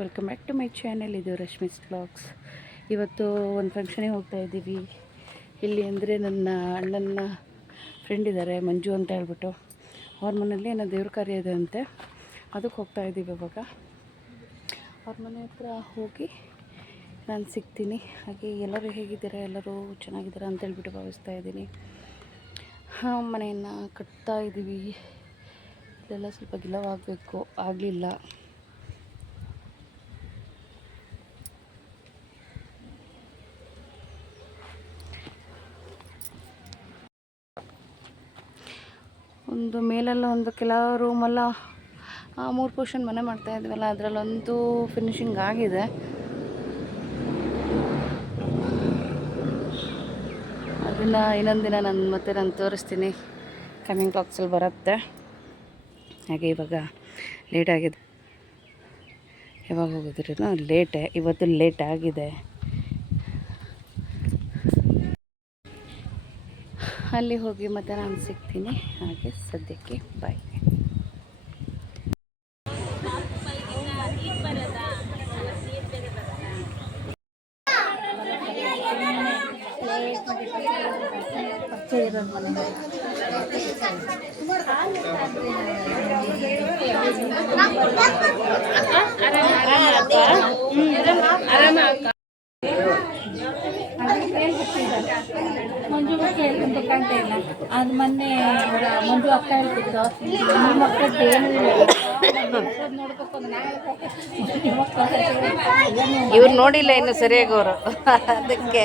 Welcome back to my channel. ಇದು Rashmi's vlogs. ಇವತ್ತು ಒಂದು ಫಂಕ್ಷನಿಗೆ ಹೋಗ್ತಾ ಇದ್ದೀವಿ. ಇಲ್ಲಿ ಅಂದರೆ ನನ್ನ ಅಣ್ಣನ ಫ್ರೆಂಡ್ ಇದ್ದಾರೆ, ಮಂಜು ಅಂತ ಹೇಳ್ಬಿಟ್ಟು. ಅವ್ರ ಮನೇಲಿ ಏನೋ ದೇವ್ರ ಕಾರ್ಯ ಇದೆ ಅಂತೆ, ಅದಕ್ಕೆ ಹೋಗ್ತಾ ಇದ್ದೀವಿ. ಇವಾಗ ಅವ್ರ ಮನೆ ಹತ್ರ ಹೋಗಿ ನಾನು ಸಿಗ್ತೀನಿ. ಹಾಗೆ ಎಲ್ಲರೂ ಹೇಗಿದ್ದಾರೆ, ಎಲ್ಲರೂ ಚೆನ್ನಾಗಿದ್ದಾರೆ ಅಂತ ಹೇಳ್ಬಿಟ್ಟು ಭಾವಿಸ್ತಾ ಇದ್ದೀನಿ. ಮನೆಯನ್ನು ಕಟ್ತಾ ಇದ್ದೀವಿ. ಇದೆಲ್ಲ ಸ್ವಲ್ಪ ಗಿಲವಾಗಬೇಕು, ಆಗಲಿಲ್ಲ. ಒಂದು ಮೇಲೆಲ್ಲ ಒಂದು ಕೆಲವು ರೂಮೆಲ್ಲ 3 ಪೋರ್ಷನ್ ಮನೆ ಮಾಡ್ತಾ ಇದ್ವಲ್ಲ, ಅದರಲ್ಲೊಂದು ಫಿನಿಶಿಂಗ್ ಆಗಿದೆ. ಅದನ್ನು ಇನ್ನೊಂದು ದಿನ ನಾನು ತೋರಿಸ್ತೀನಿ, ಕಮಿಂಗ್ ಬ್ಲಾಗ್ಸಲ್ಲಿ ಬರುತ್ತೆ. ಹಾಗೆ ಇವಾಗ ಲೇಟ್ ಆಗಿದೆ. ಯಾವಾಗ ಹೋಗಿದ್ರೂ ಲೇಟೇ, ಇವತ್ತು ಲೇಟ್ ಆಗಿದೆ. ಅಲ್ಲಿ ಹೋಗಿ ಮತ್ತೆ ನಾನು ಸಿಗ್ತೀನಿ. ಹಾಗೆ ಸದ್ಯಕ್ಕೆ ಬಾಯ್. ಮಂಜು ಬಗ್ಗೆ ಹೇಳ್ಕೊಂತ ಇಲ್ಲ. ಅದು ಮೊನ್ನೆ ಮಂಜು ಅಕ್ಕ ಹೇಳ್ತಿತ್ತು, ನಿಮ್ಮ ಮಕ್ಕಳದ್ದು ಏನೂ ಇಲ್ಲ, ಇವ್ರು ನೋಡಿಲ್ಲ ಇನ್ನು ಸರಿಯಾಗಿ ಅವರು, ಅದಕ್ಕೆ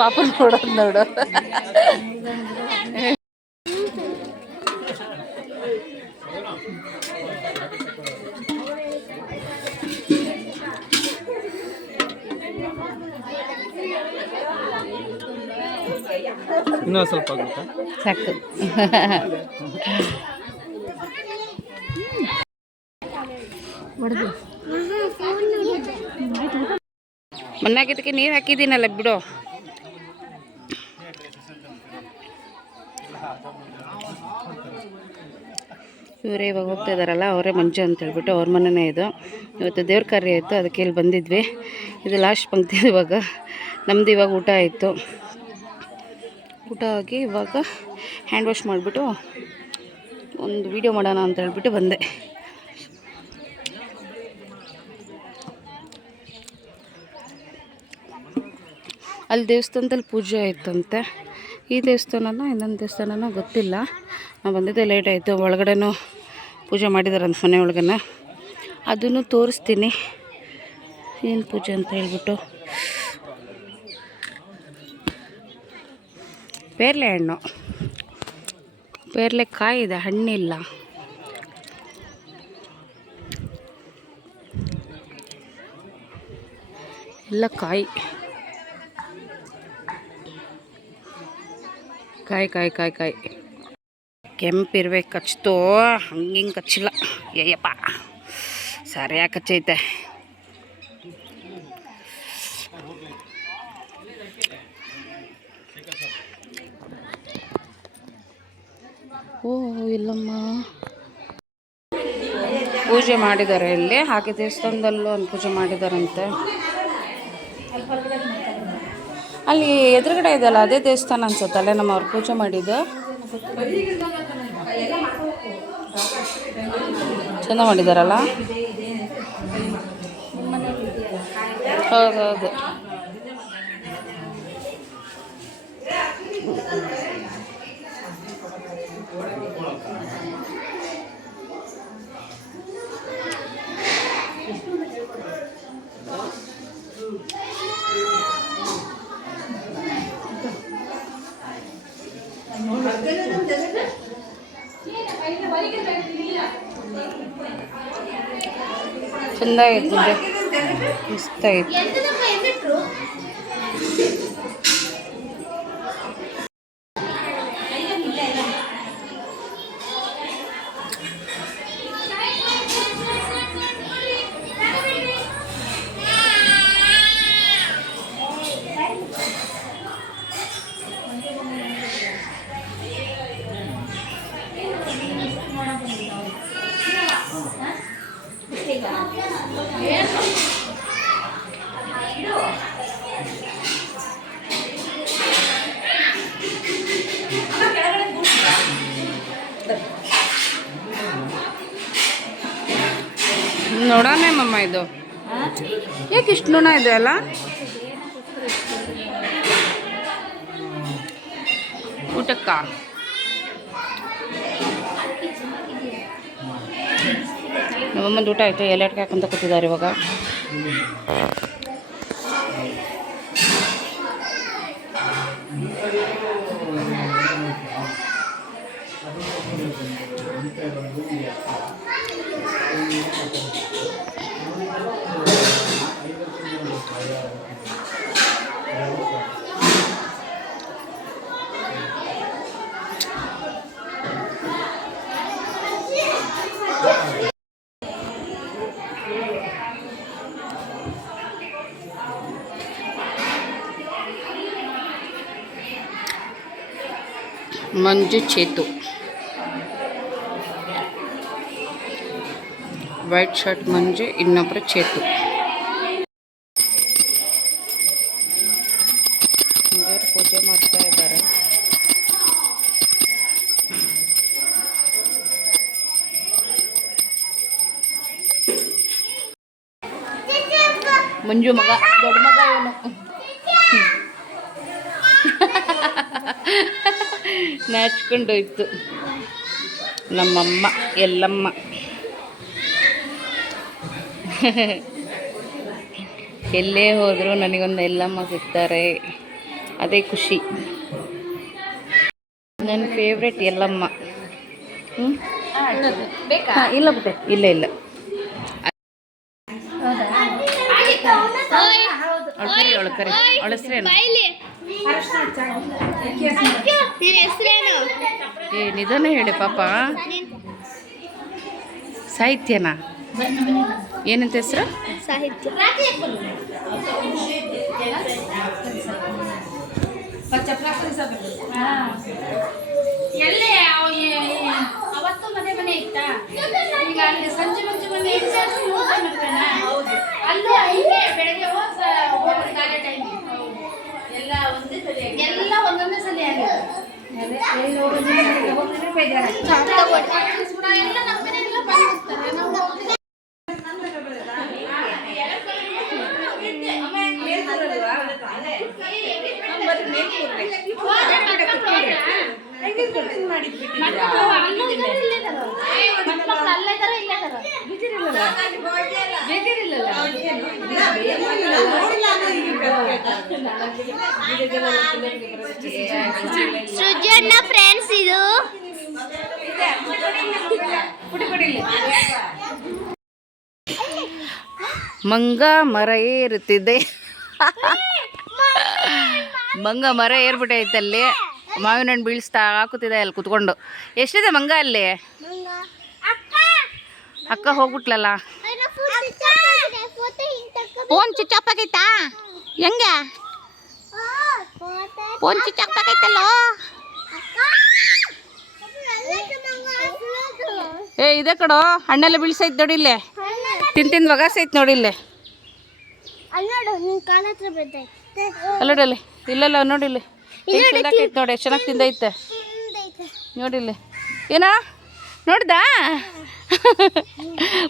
ಪಾಪ ನೋಡೋದು ನೋಡು. ಇನ್ನೂ ಸ್ವಲ್ಪ ಆಗುತ್ತಾ? ಸಾಕು. ಮಣ್ಣಾಗಿದ್ದಕ್ಕೆ ನೀರು ಹಾಕಿದ್ದೀನಲ್ಲ, ಬಿಡು. ಇವರೇ ಇವಾಗ ಹೋಗ್ತಾ ಇದ್ದಾರಲ್ಲ, ಅವರೇ ಮಂಜು ಅಂತ ಹೇಳ್ಬಿಟ್ಟು, ಅವ್ರ ಮನೆಯೇ ಇದು. ಇವತ್ತು ದೇವ್ರ ಕಾರ್ಯ ಇತ್ತು, ಅದಕ್ಕೆ ಇಲ್ಲಿ ಬಂದಿದ್ವಿ. ಇದು ಲಾಸ್ಟ್ ಪಂಕ್ತಿ. ಇವಾಗ ನಮ್ಮದು ಇವಾಗ ಊಟ ಆಯಿತು. ಊಟ ಆಗಿ ಇವಾಗ ಹ್ಯಾಂಡ್ ವಾಶ್ ಮಾಡಿಬಿಟ್ಟು ಒಂದು ವಿಡಿಯೋ ಮಾಡೋಣ ಅಂತ ಹೇಳ್ಬಿಟ್ಟು ಬಂದೆ. ಅಲ್ಲಿ ದೇವಸ್ಥಾನದಲ್ಲಿ ಪೂಜೆ ಆಯಿತಂತೆ. ಈ ದೇವಸ್ಥಾನನ ಇನ್ನೊಂದು ದೇವಸ್ಥಾನನ ಗೊತ್ತಿಲ್ಲ. ನಾವು ಬಂದಿದ್ದೆ ಲೇಟ್ ಆಯಿತು. ಒಳಗಡೆನೂ ಪೂಜೆ ಮಾಡಿದಾರಂತ, ಮನೆ ಒಳಗನೆ. ಅದನ್ನು ತೋರಿಸ್ತೀನಿ ಏನು ಪೂಜೆ ಅಂತ ಹೇಳ್ಬಿಟ್ಟು. ಪೇರ್ಲೆ ಹಣ್ಣು, ಪೇರ್ಲೆ ಕಾಯಿ ಇದೆ, ಹಣ್ಣಿಲ್ಲ. ಎಲ್ಲ ಕಾಯಿ ಕಾಯಿ ಕಾಯಿ ಕಾಯಿ ಕಾಯಿ ಕೆಂಪಿರ್ಬೇಕು. ಕಚ್ತೋ, ಹಂಗಿಂಗೆ ಕಚ್ಚಿಲ್ಲ. ಅಯ್ಯಪ್ಪ, ಸರಿಯಾಗಿ ಕಚ್ಚೈತೆ. ಓ ಇಲ್ಲಮ್ಮ, ಪೂಜೆ ಮಾಡಿದ್ದಾರೆ ಇಲ್ಲಿ. ಹಾಗೆ ದೇವಸ್ಥಾನದಲ್ಲೂ ಒಂದು ಪೂಜೆ ಮಾಡಿದಾರಂತೆ. ಅಲ್ಲಿ ಎದುರುಗಡೆ ಇದೆಯಲ್ಲ, ಅದೇ ದೇವಸ್ಥಾನ ಅನ್ಸುತ್ತಲ್ಲ ನಮ್ಮ ಅವ್ರು ಪೂಜೆ ಮಾಡಿದ್ದು. ಚೆಂದ ಮಾಡಿದಾರಲ್ಲ. ಹೌದೌದು. ಚೆಂದ ಆಯ್ತು, ಮಸ್ತ್ ಆಯ್ತು. ನೋಡೋಣ ಮಮ್ಮ ಇದು ಯಾಕೆ ಇಷ್ಟು ನುಣ ಇದೆ ಅಲ್ಲ ಊಟಕ್ಕ ನಮ್ಮಮ್ಮಂದು ಊಟ ಆಯಿತು ಎಲೆಟ್ಗೆ ಹಾಕಂತ ಕೂತಿದ್ದಾರೆ ಇವಾಗ ಮಂಜು ಚೇತು ವೈಟ್ ಶರ್ಟ್ ಮಂಜು ಇನ್ನೊಬ್ಬರು ಚೇತು ಪೂಜೆ ಮಾಡ್ತಾ ಇದ್ದಾರೆ ಮಂಜು ಮಗ ದೊಡ್ಡ ಮಗ ಇವನು ನಾಚ್ಕೊಂಡೋಯ್ತು ನಮ್ಮಮ್ಮ ಎಲ್ಲಮ್ಮ ಎಲ್ಲೇ ಹೋದರೂ ನನಗೊಂದು ಎಲ್ಲಮ್ಮ ಸಿಗ್ತಾರೆ ಅದೇ ಖುಷಿ ನನ್ನ ಫೇವ್ರೆಟ್ ಎಲ್ಲಮ್ಮ ಇಲ್ಲ ಬಿಟ್ಟೆ ಇಲ್ಲ ಇಲ್ಲ ಅವಳ ಹೆಸರೇನು ಏ ನಿಧಾನ ಹೇಳಿ ಪಾಪ ಸಾಹಿತ್ಯನಾ ಏನಂತ ಹೆಸರು ಸಾಹಿತ್ಯ ಎಲ್ಲೇ ಅವತ್ತು ಮನೆ ಇತ್ತ ಈಗ ಅಲ್ಲಿ ಸಂಜೆ ಮುಂಚೆ ಮನೆ ಅಲ್ಲೂ ಹಿಂಗೆ ಬೆಳಗ್ಗೆ ಕಾಲೇ ಟೈಮ್ ಎಲ್ಲ ಒಂದೊಂದೇ ಸಲ ಆಗಿದೆ ಎಲ್ಲ ನಮ್ಮ ಮನೆಗೆಲ್ಲ ಬಂದಿರ್ತಾರೆ ನಾವು ಸೃಜನ್ನ ಫ್ರೆಂಡ್ಸ್ ಇದು ಮಂಗ ಮರ ಏರುತ್ತಿದೆ ಮಂಗ ಮರ ಏರ್ಬಿಟ್ಟೈತೆ ಅಲ್ಲಿ ಮಾವಿನ ಹಣ್ಣು ಬೀಳಿಸ್ತಾ ಹಾಕುತ್ತಿದೆ ಅಲ್ಲಿ ಕುತ್ಕೊಂಡು ಎಷ್ಟಿದೆ ಮಂಗ ಅಲ್ಲಿ ಅಕ್ಕ ಹೋಗ್ಬಿಟ್ಲಲ್ಲ ಫೋನ್ ಸ್ವಿಚ್ ಆಫ್ ಆಗೈತಾ ಹೆಂಗೆ ಫೋನ್ ಸ್ವಿಚ್ ಆಫ್ ಆಗೈತಲ್ಲೋ ಏ ಇದೆ ಕಡೋ ಹಣ್ಣೆಲ್ಲ ಬೀಳ್ಸೈತೆ ನೋಡಿ ಇಲ್ಲೇ ತಿಂದು ಒಗಾಸೈತೆ ನೋಡಿ ಇಲ್ಲೇ ಅಲ್ಲಡಲ್ಲಿ ಇಲ್ಲಲ್ಲ ನೋಡಿಲ್ಲಿ ಐತೆ ನೋಡಿ ಎಷ್ಟು ಚೆನ್ನಾಗಿ ತಿಂದೈತೆ ನೋಡಿಲ್ಲಿ ಏನೋ ನೋಡ್ದಾ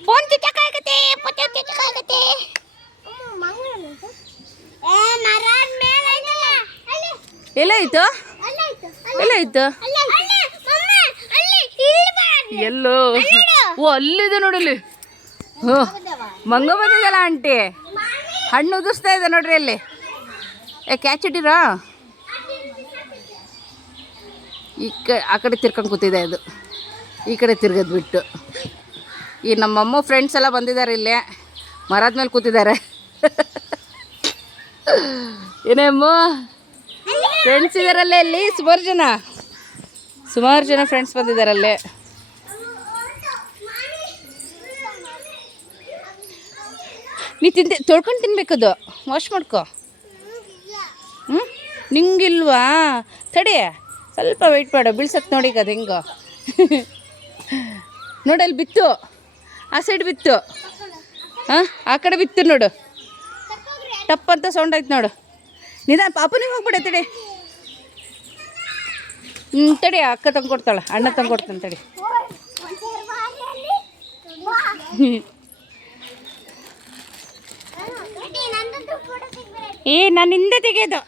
ಫೋನ್ ಚಿಚ್ಚಕ್ಕಾಗತ್ತೆ ಎಲ್ಲ ಆಯ್ತು ಎಲ್ಲ ಆಯ್ತು ಎಲ್ಲೋ ಓ ಅಲ್ಲಿದೆ ನೋಡಿಲ್ಲಿ ಹ್ಞೂ ಮಂಗ ಬಂದಿದ್ದಲ್ಲ ಆಂಟಿ ಹಣ್ಣು ಉದಿಸ್ತಾ ಇದೆ ನೋಡ್ರಿ ಅಲ್ಲಿ ಕ್ಯಾಚ್ ಇಟ್ಟಿರೋ ಆ ಕಡೆ ತಿರ್ಕೊಂಡು ಕೂತಿದೆ ಅದು ಈ ಕಡೆ ತಿರ್ಗದ್ ಬಿಟ್ಟು ಈ ನಮ್ಮಮ್ಮ ಫ್ರೆಂಡ್ಸ್ ಎಲ್ಲ ಬಂದಿದ್ದಾರೆ ಇಲ್ಲೇ ಮರದ ಮೇಲೆ ಕೂತಿದ್ದಾರೆ ಏನೇಮ್ಮ ಫ್ರೆಂಡ್ಸ್ ಇದ್ದಾರಲ್ಲೇ ಇಲ್ಲಿ ಸುಮಾರು ಜನ ಫ್ರೆಂಡ್ಸ್ ಬಂದಿದ್ದಾರಲ್ಲೇ ನೀ ತೊಳ್ಕೊಂಡು ತಿನ್ಬೇಕದು ವಾಶ್ ಮಾಡ್ಕೊ ಹ್ಞೂ ನಿಂಗಿಲ್ವಾ ತಡಿ ಸ್ವಲ್ಪ ವೆಯ್ಟ್ ಮಾಡು ಬೀಳ್ಸಕ್ಕೆ ನೋಡಿ ಅದು ಹೆಂಗೋ ನೋಡಲ್ಲಿ ಬಿತ್ತು ಆ ಸೈಡ್ ಬಿತ್ತು. ಹಾಂ ಆ ಕಡೆ ಬಿತ್ತು ನೋಡು. ಟಪ್ಪಂತ ಸೌಂಡ್ ಆಯ್ತು ನೋಡು. ನಿಧಾನ ಪಾಪನಿಗೆ ಹೋಗ್ಬಿಡ ತಡಿ. ತಡಿ ಅಕ್ಕ ತಂದ್ಕೊಡ್ತಾಳೆ, ಅಣ್ಣ ತಂದ್ಕೊಡ್ತಾನೆ ತಡಿ. ಏ ನಾನು ಹಿಂದೆ ತೆಗೆಯೋದು.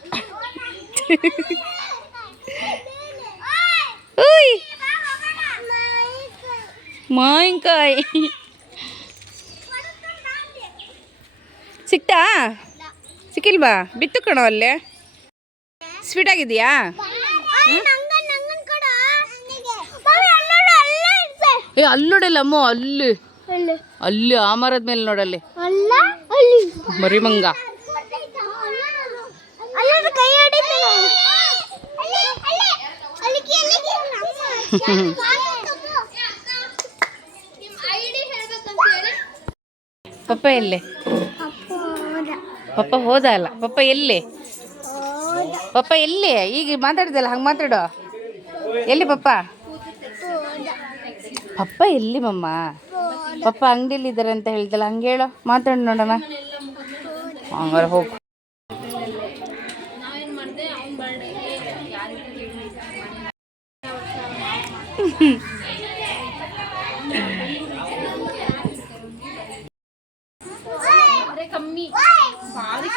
ಓಯ್ ಮಾವಿನಕಾಯಿ ಸಿಕ್ತಾ? ಸಿಕ್ಕಿಲ್ವಾ? ಬಿತ್ತು ಕಣೋ ಅಲ್ಲೇ. ಸ್ವೀಟ್ ಆಗಿದೆಯಾ? ಏ ಅಲ್ಲಿ ನೋಡಲ್ಲ ಅಮ್ಮ, ಅಲ್ಲಿ ಅಲ್ಲಿ ಆ ಮರದ ಮೇಲೆ ನೋಡಲ್ಲಿ ಮರಿಮಂಗ. ಪಪ್ಪ ಎಲ್ಲೇ? ಪಪ್ಪ ಹೋದ ಅಲ್ಲ, ಪಪ್ಪ ಎಲ್ಲೇ? ಪಪ್ಪ ಎಲ್ಲೇ? ಈಗ ಮಾತಾಡಿದಲ್ಲ ಹಂಗೆ ಮಾತಾಡೋ. ಎಲ್ಲಿ ಪಪ್ಪ? ಪಪ್ಪ ಎಲ್ಲಿ ಮಮ್ಮ? ಪಪ್ಪ ಅಂಗಡಿಯಲ್ಲಿ ಇದ್ದಾರೆ ಅಂತ ಹೇಳ್ದಲ್ಲ, ಹಂಗೆ ಹೇಳೋ, ಮಾತಾಡಿ ನೋಡೋಣ. ಹಂಗಾರೆ ಹೋಗು. ಕಮ್ಮಿ ಭಾರಿ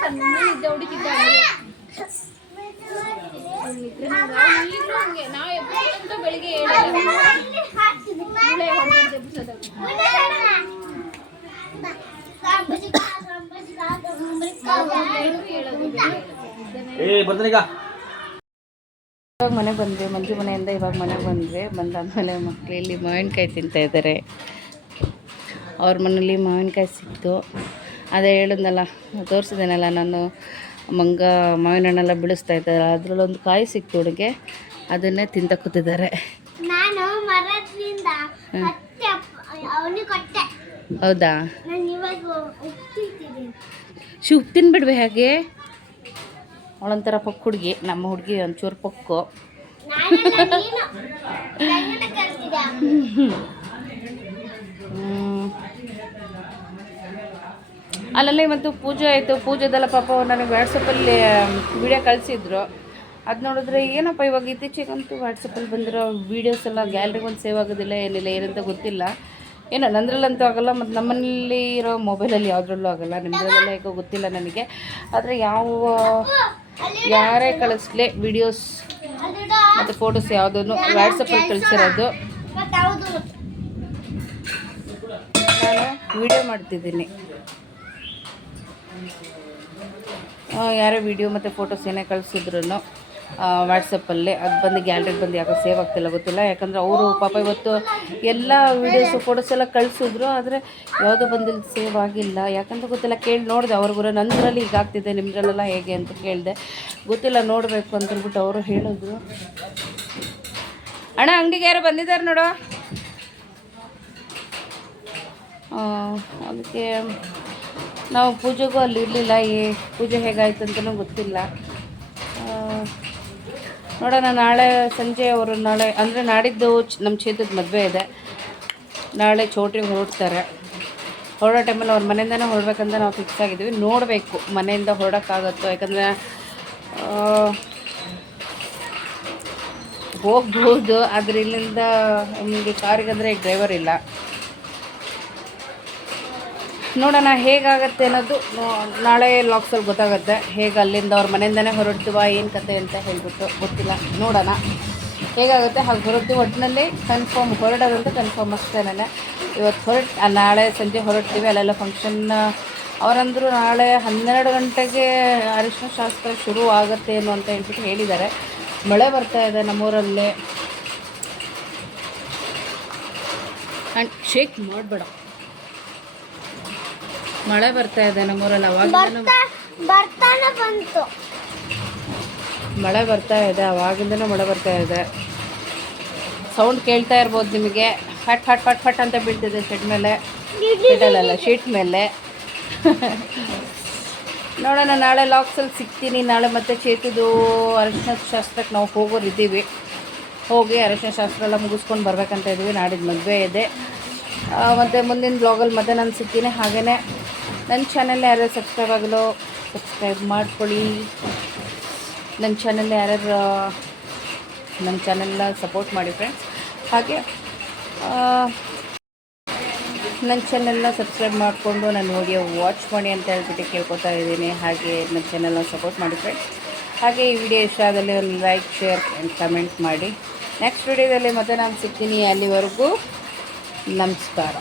ಕಮ್ಮಿ ನಿದ್ದೆ ಹೊಡಿತಿದ್ದ ನಾವು ಎಬ್ಬಸಂತ ಬೆಳಿಗ್ಗೆ ಇವಾಗ ಮನೆಗೆ ಬಂದ್ವಿ, ಮಂಜು ಮನೆಯಿಂದ ಇವಾಗ ಮನೆಗೆ ಬಂದ್ವಿ. ಬಂದಾದ್ಮೇಲೆ ಮಕ್ಕಳು ಇಲ್ಲಿ ಮಾವಿನಕಾಯಿ ತಿಂತಾ ಇದ್ದಾರೆ. ಅವ್ರ ಮನೇಲಿ ಮಾವಿನಕಾಯಿ ಸಿಕ್ತು. ಅದೇ ಹೇಳಿದ್ನಲ್ಲ, ತೋರಿಸಿದ್ದೇನಲ್ಲ ನಾನು, ಮಂಗ ಮಾವಿನ ಹಣ್ಣೆಲ್ಲ ಬಿಡಿಸ್ತಾ ಇದ್ದಾರೆ. ಅದರಲ್ಲೊಂದು ಕಾಯಿ ಸಿಕ್ತು ಹುಡುಗೆ, ಅದನ್ನೇ ತಿಂತ ಕೂತಿದ್ದಾರೆ. ಹೌದಾ? ಶುಪ್ ತಿನ್ಬಿಡ್ವೆ ಹಾಗೆ. ಅವಳೊಂಥರ ಪೊಕ್ಕು ಹುಡುಗಿ, ನಮ್ಮ ಹುಡುಗಿ ಒಂಚೂರು ಪೊಕ್ಕು. ಅಲ್ಲೆಲ್ಲ ಇವತ್ತು ಪೂಜೆ ಆಯಿತು. ಪೂಜೆದೆಲ್ಲ ಪಾಪ ನನಗೆ ವಾಟ್ಸಪ್ಪಲ್ಲಿ ವಿಡಿಯೋ ಕಳಿಸಿದ್ರು. ಅದು ನೋಡಿದ್ರೆ ಏನಪ್ಪ ಇವಾಗ ಇತ್ತೀಚೆಗಂತೂ ವಾಟ್ಸಪ್ಪಲ್ಲಿ ಬಂದಿರೋ ವೀಡಿಯೋಸ್ ಎಲ್ಲ ಗ್ಯಾಲರಿಗೆ ಒಂದು ಸೇವ್ ಆಗೋದಿಲ್ಲ, ಏನಿಲ್ಲ, ಏನಂತ ಗೊತ್ತಿಲ್ಲ. ಏನೋ ನಂದ್ರಲ್ಲಂತೂ ಆಗೋಲ್ಲ, ಮತ್ತು ನಮ್ಮನೇಲಿ ಇರೋ ಮೊಬೈಲಲ್ಲಿ ಯಾವುದ್ರಲ್ಲೂ ಆಗೋಲ್ಲ. ನಿಮ್ಮದ್ರಲ್ಲೆಲ್ಲ ಹೇಗೋ ಗೊತ್ತಿಲ್ಲ ನನಗೆ. ಆದರೆ ಯಾರೇ ಕಳಿಸ್ಲಿ ವೀಡಿಯೋಸ್ ಮತ್ತು ಫೋಟೋಸ್ ಯಾವುದೂ ವಾಟ್ಸಪ್ಪಲ್ಲಿ ಕಳಿಸಿರೋದು ನಾನು ವಿಡಿಯೋ ಮಾಡ್ತಿದ್ದೀನಿ. ಯಾರೇ ವಿಡಿಯೋ ಮತ್ತು ಫೋಟೋಸ್ ಏನೇ ಕಳಿಸಿದ್ರು ವಾಟ್ಸಪ್ಪಲ್ಲಿ ಅದು ಬಂದು ಗ್ಯಾಲರಿಗೆ ಬಂದು ಯಾಕೋ ಸೇವ್ ಆಗ್ತಿಲ್ಲ, ಗೊತ್ತಿಲ್ಲ. ಯಾಕಂದರೆ ಅವರು ಪಾಪ ಇವತ್ತು ಎಲ್ಲ ವೀಡಿಯೋಸು ಫೋಟೋಸ್ ಎಲ್ಲ ಕಳಿಸಿದ್ರು, ಆದರೆ ಯಾವುದೋ ಬಂದು ಸೇವ್ ಆಗಿಲ್ಲ. ಯಾಕಂತ ಗೊತ್ತಿಲ್ಲ. ಕೇಳಿ ನೋಡಿದೆ ಅವ್ರಿಗೂ, ನಂದರಲ್ಲಿ ಹೀಗಾಗ್ತಿದೆ, ನಿಮ್ಮದ್ರಲ್ಲೆಲ್ಲ ಹೇಗೆ ಅಂತ ಕೇಳಿದೆ. ಗೊತ್ತಿಲ್ಲ, ನೋಡಬೇಕು ಅಂತಂದ್ಬಿಟ್ಟು ಅವರು ಹೇಳಿದ್ರು. ಅಣ್ಣ ಅಂಗಡಿಗೆ ಯಾರು ಬಂದಿದ್ದಾರೆ ನೋಡು. ಅದಕ್ಕೆ ನಾವು ಪೂಜೆಗೂ ಅಲ್ಲಿ ಇರಲಿಲ್ಲ. ಈ ಪೂಜೆ ಹೇಗಾಯ್ತು ಅಂತಲೂ ಗೊತ್ತಿಲ್ಲ. ನೋಡೋಣ, ನಾಳೆ ಸಂಜೆ ಅವರು ನಾಳೆ ಅಂದರೆ ನಾಡಿದ್ದು ನಮ್ಮ ಚೇತದ ಮದುವೆ ಇದೆ. ನಾಳೆ ಚೌಟ್ರಿಗೆ ಹೊರಡ್ತಾರೆ. ಹೊರಡೋ ಟೈಮಲ್ಲಿ ಅವ್ರ ಮನೆಯಿಂದನೇ ಹೊರಡ್ಬೇಕಂತ ನಾವು ಫಿಕ್ಸ್ ಆಗಿದ್ದೀವಿ. ನೋಡಬೇಕು ಮನೆಯಿಂದ ಹೊರಡೋಕ್ಕಾಗತ್ತೋ, ಯಾಕಂದರೆ ಹೋಗ್ಬೋದು. ಆದರೆ ಇಲ್ಲಿಂದ ನಮಗೆ ಕಾರಿಗಂದರೆ ಈಗ ಡ್ರೈವರ್ ಇಲ್ಲ. ನೋಡೋಣ ಹೇಗಾಗತ್ತೆ ಅನ್ನೋದು ನಾಳೆ ಲಾಕ್ಸಲ್ಲಿ ಗೊತ್ತಾಗುತ್ತೆ. ಹೇಗೆ ಅಲ್ಲಿಂದ ಅವ್ರ ಮನೆಯಿಂದನೇ ಹೊರಡ್ತೀವ, ಏನು ಕತೆ ಅಂತ ಹೇಳ್ಬಿಟ್ಟು ಗೊತ್ತಿಲ್ಲ. ನೋಡೋಣ ಹೇಗಾಗುತ್ತೆ ಹಾಗೆ ಹೊರಡ್ತೀವಿ. ಒಟ್ಟಿನಲ್ಲಿ ಕನ್ಫರ್ಮ್ ಹೊರಡೋದಂತ ಕನ್ಫರ್ಮ್ ಅಷ್ಟೇನೆ. ಇವತ್ತು ನಾಳೆ ಸಂಜೆ ಹೊರಡ್ತೀವಿ. ಅಲ್ಲೆಲ್ಲ ಫಂಕ್ಷನ್ ಅವರಂದರು ನಾಳೆ 12 ಗಂಟೆಗೆ ಅರಿಶಿನ ಶಾಸ್ತ್ರ ಶುರು ಆಗುತ್ತೆ ಏನು ಅಂತ ಹೇಳ್ಬಿಟ್ಟು ಹೇಳಿದ್ದಾರೆ. ಮಳೆ ಬರ್ತಾ ಇದೆ ನಮ್ಮೂರಲ್ಲಿ. ಆ್ಯಂಡ್ ಶೇಕ್ ಮಾಡಬೇಡ, ಮಳೆ ಬರ್ತಾ ಇದೆ ನಮ್ಮೂರಲ್ಲಿ. ಮಳೆ ಬರ್ತಾ ಇದೆ, ಅವಾಗಿಂದನೂ ಮಳೆ ಬರ್ತಾ ಇದೆ. ಸೌಂಡ್ ಕೇಳ್ತಾ ಇರ್ಬೋದು ನಿಮಗೆ. ಫಟ್ ಫಟ್ ಫಟ್ ಫಟ್ ಅಂತ ಬೀಳ್ತಿದೆ ಶೆಡ್ ಮೇಲೆ, ಶೆಡಲ್ಲ ಶೀಟ್ ಮೇಲೆ. ನೋಡೋಣ, ನಾಳೆ ಲಾಕ್ಸಲ್ಲಿ ಸಿಗ್ತೀನಿ. ನಾಳೆ ಮತ್ತೆ ಚೇತುದು ಅರಿಶಿನ ಶಾಸ್ತ್ರಕ್ಕೆ ನಾವು ಹೋಗೋರಿದ್ದೀವಿ. ಹೋಗಿ ಅರಿಶಿನ ಶಾಸ್ತ್ರ ಎಲ್ಲ ಮುಗಿಸ್ಕೊಂಡು ಬರ್ಬೇಕಂತ ಇದ್ದೀವಿ. ನಾಡಿದ್ದು ಮದುವೆ ಇದೆ. ಮತ್ತು ಮುಂದಿನ ಬ್ಲಾಗಲ್ಲಿ ಮತ್ತೆ ನಾನು ಸಿಗ್ತೀನಿ. ಹಾಗೆಯೇ ನನ್ನ ಚಾನಲ್ ಯಾರು ಸಬ್ಸ್ಕ್ರೈಬ್ ಆಗಲು ಸಬ್ಸ್ಕ್ರೈಬ್ ಮಾಡ್ಕೊಳ್ಳಿ. ನನ್ನ ಚಾನಲ್ ಯಾರ್ಯಾರು ನನ್ನ ಚಾನಲ್ನ ಸಪೋರ್ಟ್ ಮಾಡಿ ಫ್ರೆಂಡ್ಸ್. ಹಾಗೆ ನನ್ನ ಚಾನಲ್ನ ಸಬ್ಸ್ಕ್ರೈಬ್ ಮಾಡಿಕೊಂಡು ನನ್ನ ವಿಡಿಯೋ ವಾಚ್ ಮಾಡಿ ಅಂತ ಹೇಳ್ಬಿಟ್ಟು ಕೇಳ್ಕೊತಾ ಇದ್ದೀನಿ. ಹಾಗೆ ನನ್ನ ಚಾನಲ್ನ ಸಪೋರ್ಟ್ ಮಾಡಿ ಫ್ರೆಂಡ್ಸ್. ಹಾಗೆ ಈ ವಿಡಿಯೋ ಇಷ್ಟ ಆದಲ್ಲಿ ಒಂದು ಲೈಕ್, ಶೇರ್ ಆ್ಯಂಡ್ ಕಮೆಂಟ್ ಮಾಡಿ. ನೆಕ್ಸ್ಟ್ ವಿಡಿಯೋದಲ್ಲಿ ಮತ್ತೆ ನಾನು ಸಿಗ್ತೀನಿ. ಅಲ್ಲಿವರೆಗೂ ನಮಸ್ಕಾರ.